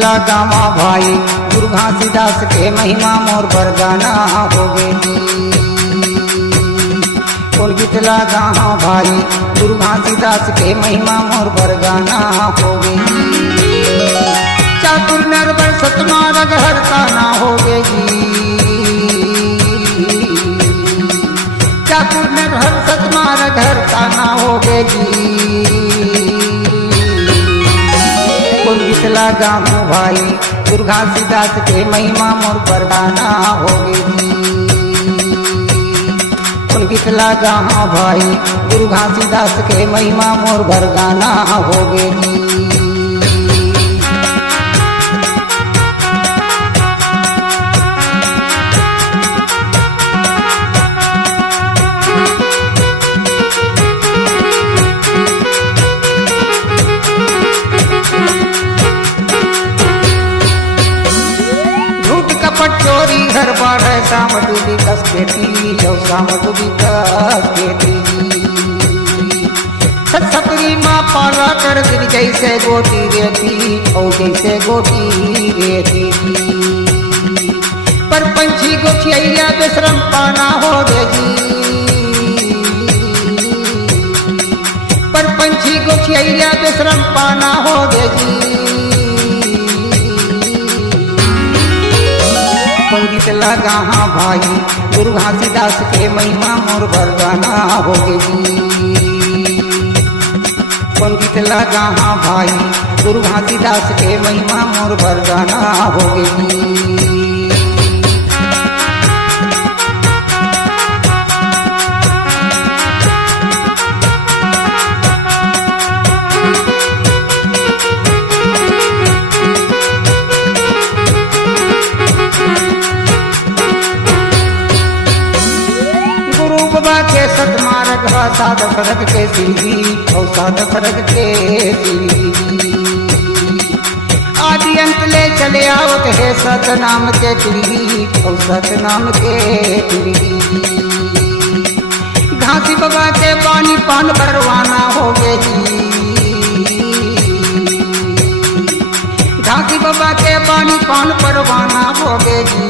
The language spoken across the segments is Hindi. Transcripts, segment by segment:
गीतला गावा भाई गुरु घासीदास के महिमा मोर बरगाना होगे जी। और गीतला गावा भाई गुरु घासीदास के महिमा मोर बरगाना होगे जी। चातुर निर्बल सतमार्ग हरता ना होगे जी। चातुर निर्बल सतमार्ग हरता ना होगे जी। गीतला गावा भाई गुरु घासीदास के महिमा मोर बरगाना होगे जी। गीतला गावा भाई गुरु घासीदास के महिमा मोर बरगाना होगे जी। चोरी हर बार है शाम डूबी कस बेटी जो शाम डूबी कस बेटी सतसपरी माँ पाला कर गिर जैसे गोटी रेती और जैसे गोटी रेती। पर पंछी गोठिया विश्रम पाना होगे जी। पर पंछी गोठिया विश्रम पाना होगे जी। गीतला गावा भाई गुरु घासीदास के महिमा मोर बरगाना होगे जी। गीतला गावा भाई गुरु घासीदास के महिमा मोर बरगाना होगे जी। के सतमार्ग साधक रग के सीधी और साधक रग के सीधी आदि अंत ले चले आवत है सतनाम के पीढ़ी और सतनाम के पीढ़ी। घासी बाबा के पानी पान भरवाना होगे जी। घासी बाबा के पानी पान भरवाना होगे जी।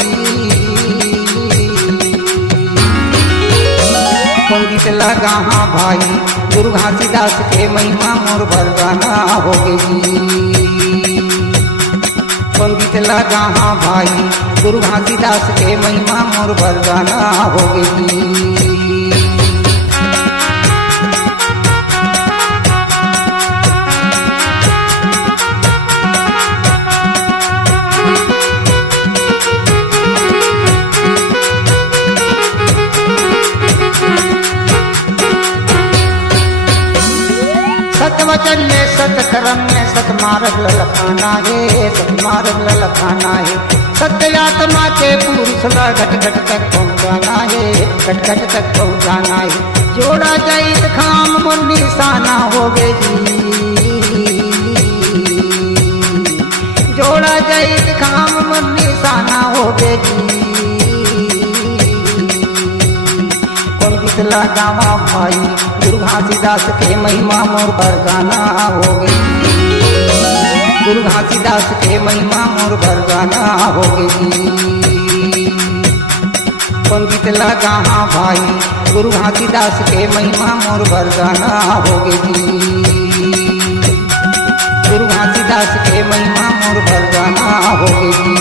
गीतला गावा भाई गुरु घासीदास के महिमा मोर बरगाना होगे जी। गीतला गावा भाई गुरु घासीदास के महिमा मोर बरगाना होगे जी। सतवचन में सतकर्म में सतमार्ग ललखाना है। सतमार्ग ललखाना है। सत्यात्मा के पुरुष घट घट तक पहुँचाना है। घट घट तक पहुँचाना है। जोड़ा जाए खाम मोर निशाना होगे जी। जोड़ा जाए खाम मोर निशाना होगे जी। गीतला गावा भाई गुरु घासीदास के महिमा मोर बरगाना होगे। गुरु घासीदास के महिमा मोर बरगाना होगे जी। गीतला गावा भाई गुरु घासीदास के महिमा मोर बरगाना होगे जी। गुरु घासीदास के महिमा मोर बरगाना होगे जी।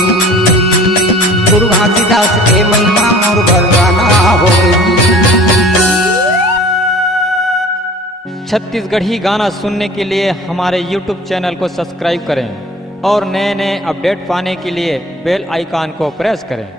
गुरु घासीदास के महिमा मोर बरगाना होगे जी। छत्तीसगढ़ी गाना सुनने के लिए हमारे YouTube चैनल को सब्सक्राइब करें और नए नए अपडेट पाने के लिए बेल आइकॉन को प्रेस करें।